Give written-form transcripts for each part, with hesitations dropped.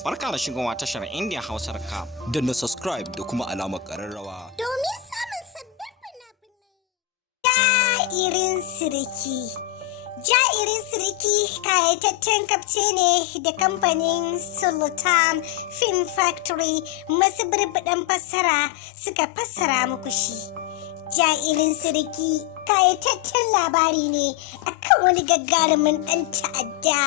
Barka da shigowa tashar India Hausar Cap. Danna subscribe da kuma alamar ƙararrawa. Domin samun sabbin fina-finai. Jairin Siriki. Jairin Siriki kayataccen kafce ne da kamfanin Sultan Film Factory masu birbiɗan fassara suka fassara muku shi. Jairin Siriki kayataccen labari ne akan wani gagarumin ɗan ta'adda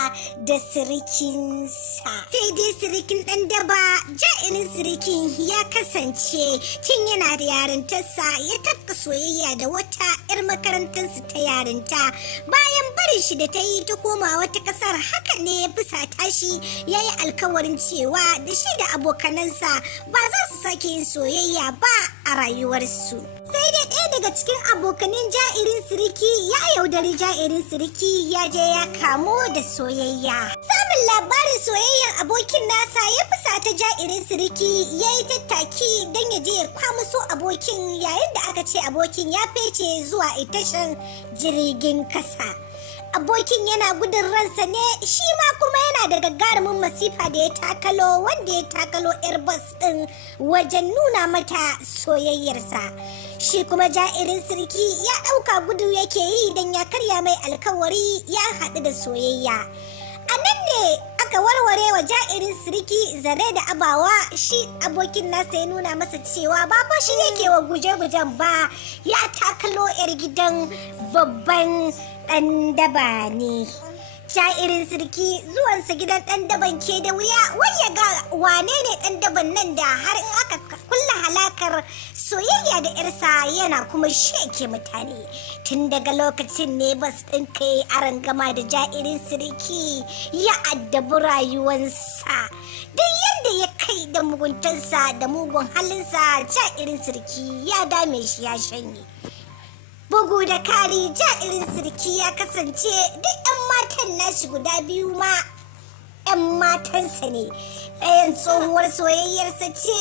da sirikinsa. Sai dai sirikin ɗan daba Jairin Sirikin ya kasance tun yana da yarintarsa ya tafka soyayya da wata 'yar makarantarsu ta yarinta. Bayan barin shi da ta yi ta koma wata ƙasar, hakan ne ya fusata shi, ya yi alkawarin cewa da shi da abokanansa ba za su sake yin soyayya ba a rayuwarsu. Sai dai ɗaya daga cikin abokanin Jairin Siriki ya yaudari Jairin Siriki ya je ya kamo da soyayya. Samun labarin soyayyar abokin nasa ya fusata Jairin Siriki, ya yi tattaki don ya je ya kwamuso abokin, yayin da aka ce abokin ya fece zuwa tashan jirgin kasa. Abokin yana gudun ransa ne, shi ma kuma yana da gagarumin masifa da ya takalo, wanda ya takalo 'yar bas ɗin wajen nuna mata soyayyarsa. Shi kuma Jairin Siriki ya ɗauka gudu yake yi don ya karya mai alkawari ya haɗu da soyayya. A nan ne aka warware wa Jairin Siriki zare da abawa, shi abokin nasa ya nuna masa cewa ba fa shi yake wa guje-gujen ba, ya takalo 'yar gidan babban ɗan daba ne. Jairin Siriki zuwansa gidan ɗan daban ke da wuya, wai ya ga wane ne ɗan daban nan da har in aka kulla halakar soyayya da 'yarsa yana kuma sheke mutane. Tun daga lokacin ne bas ɗin kai arangama da Jairin Siriki ya addabi rayuwarsa. Duk yadda ya kai da muguntarsa da mugun halinsa, Jairin Siriki ya dame shi ya shanye. Bugu da kari, Jairin Siriki ya kasance duk 'yan matan nashi guda biyu ma 'yan matansa ne. Ɗayan tsohuwar soyayyarsa ce,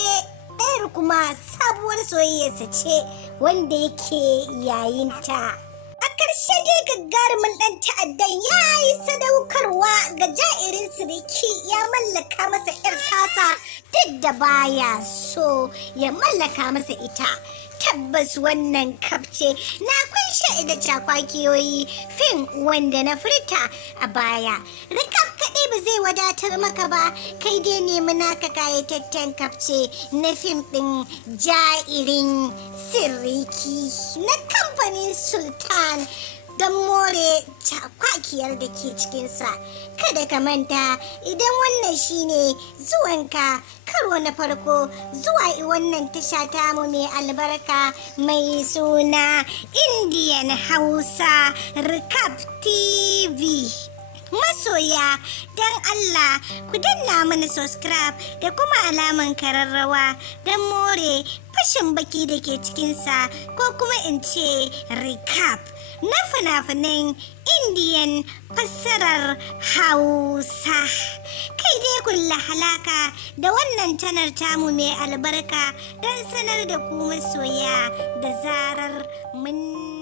ɗayar kuma sabuwar soyayyarsa ce wanda yake yayinta. A ƙarshe dai gagarumin ɗan ta'addan ya yi sadaukarwa ga Jairin Siriki, ya mallaka masa 'yar tasa duk da baya so ya mallaka masa ita. Tabbas wannan kafce na kunshe da cakwakiyoyi fim wanda na furta a baya. Rikaf kaɗai ba zai wadatar maka ba, kai dai nemi naka kayataccen kafce na fim ɗin Jairin Siriki na kamfanin Sultan don more cakwakiyar da ke cikinsa. Kada ka manta, idan wannan shine zuwanka karo na farko zuwa wannan tasha tamu mai albarka mai suna Indian Hausa Recap TV. Masoya, don Allah ku danna mana subscribe da kuma alaman kararrawa don more fashin baki da ke cikinsa, ko kuma in ce recap na fina-finan Indian fassarar Hausa. Kai dai kulla halaka da wannan tanar tamu mai albarka don sanar da ku masoya da zarar mun